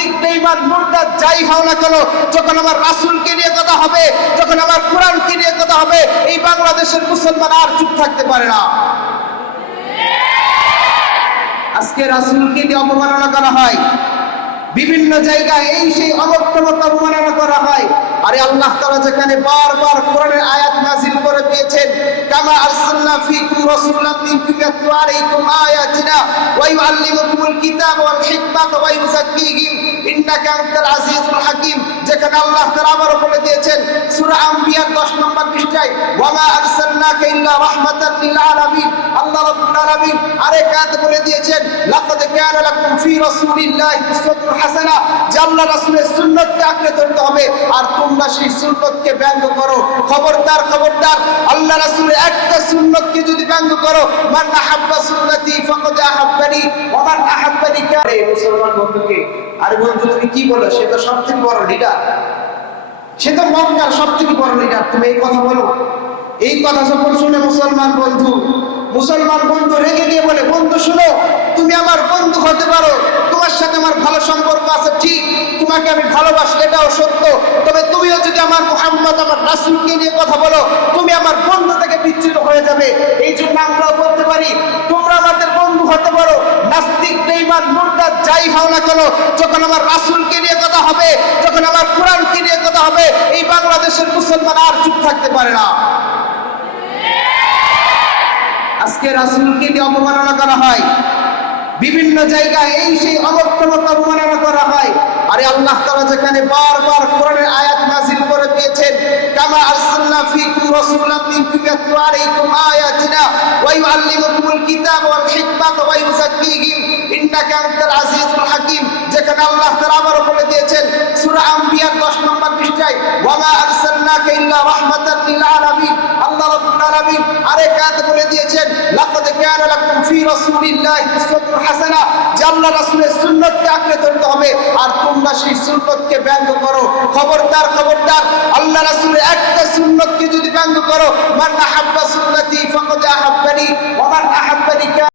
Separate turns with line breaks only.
নাস্তিক বেঈমান, মুরতাদ যাই হও না কেন, যখন আমার রাসূলকে নিয়ে কথা হবে, যখন আমার কোরআনকে নিয়ে কথা হবে, এই বাংলাদেশের মুসলমান আর চুপ থাকতে পারে না। আজকে রাসূলকে নিয়ে অপমাননা করা হয়। বিভিন্ন জায়গায় এই সেই অবর্তমত অপমাননা করা হয়। আরে আল্লাহ তারা যেখানে বারবার কোরআনের আয়াত নাযিল করে দিয়েছেন, কামা আরসালনা ফিকুম রাসূলান মিনকুম ইয়াতলু আলাইকুম আয়াতিনা ওয়া ইউআল্লিমুকুমুল কিতাব ওয়াল হিকমাতা ওয়া ইউযাক্কিহিম, ইন্নাকা আনতাল আজিজুল হাকীম। যেখানে আল্লাহ তারা আবার বলে দিয়েছেন, সূরা আম্বিয়ার 10 নম্বর পৃষ্ঠায়, ওয়া মা ইল্লা লিল আলামিন। আল্লাহ রাব্বুল আলামিন বলে দিয়েছেন, লাকাদ কানা লাকুম ফি উসওয়াতুন হাসানা। রাসূলের আঁকড়ে ধরতে হবে, আর তোমরা সেই ব্যঙ্গ করো। খবরদার খবরদার, আল্লাহ রাসূলের একটা যদি ব্যঙ্গ করো, মান আহাব্বা সুন্নতি ফাকাদ আহাব্বানি ওয়া মান আহাব্বানি কারে মুসলমান বন্ধুকে, আর বন্ধু, তুমি কি বলো, সে তো সবথেকে বড় লিডার সে তো মক্কার সবথেকে বড় লিডার তুমি এই কথা বলো। এই কথা যখন শুনে মুসলমান বন্ধু মুসলমান বন্ধু রেগে গিয়ে বলে, বন্ধু, শুনো, তুমি আমার বন্ধু হতে পারো, তোমার সাথে আমার ভালো সম্পর্ক আছে, ঠিক, তোমাকে আমি ভালোবাসি, এটাও সত্য। তবে তুমিও যদি আমার মোহাম্মদ, আমার রাসুলকে নিয়ে কথা বলো, তুমি আমার বন্ধু থেকে বিচ্ছিন্ন হয়ে যাবে। এই জন্য আমরাও বলতে পারি, তোমরা আমাদের বন্ধু হতে পারো। নাস্তিক, বেঈমান, মুরতাদ, যাই হও না কেন, যখন আমার রাসূলকে নিয়ে কথা হবে, যখন আমার কোরআনকে নিয়ে কথা হবে, এই বাংলাদেশের মুসলমান আর চুপ থাকতে পারে না। আজকে রাসূলকে নিয়ে অপমাননা করা হয়। বিভিন্ন জায়গায় এই সেই অবর্তমত অবমাননা করা হয়। আরে আল্লাহ তাআলা যেখানে বারবার কোরআনের আয়াত নাযিল করে দিয়েছেন, কামা আরসালনা ফীকুম রাসূলাম মিনকুম ইয়াতলু আলাইকুম আয়াতিনা, ওয়া ইউআল্লিমুকুমুল কিতাবা ওয়াল ওয়া ইউযাক্কিহিম, ইন্নাকা আনতাল আজিজুল হাকীম। যেখানে আল্লাহ তাআলা বলে দিয়েছেন, সূরা আম্বিয়ার 10 নম্বর পৃষ্ঠায়, ওয়া মা আরসালনাকা ইল্লা রাহমাতাল লিল আলামিন। আল্লাহ রাব্বুল আলামিন বলে দিয়েছেন কানা লাকুম ফি রাসূলিল্লাহি উসওয়াতুন হাসানা যে আল্লাহ রাসূলের সুন্নতকে আঁকড়ে ধরতে হবে, আর তোমরা সেই সুন্নতকে ব্যঙ্গ করো। খবরদার খবরদার, আল্লাহ রাসূলের একটা সুন্নতকে যদি ব্যঙ্গ করো, মান আহাব্বা সুন্নতি ফাকাদ আহাব্বানি, ওয়া মান আহাব্বানি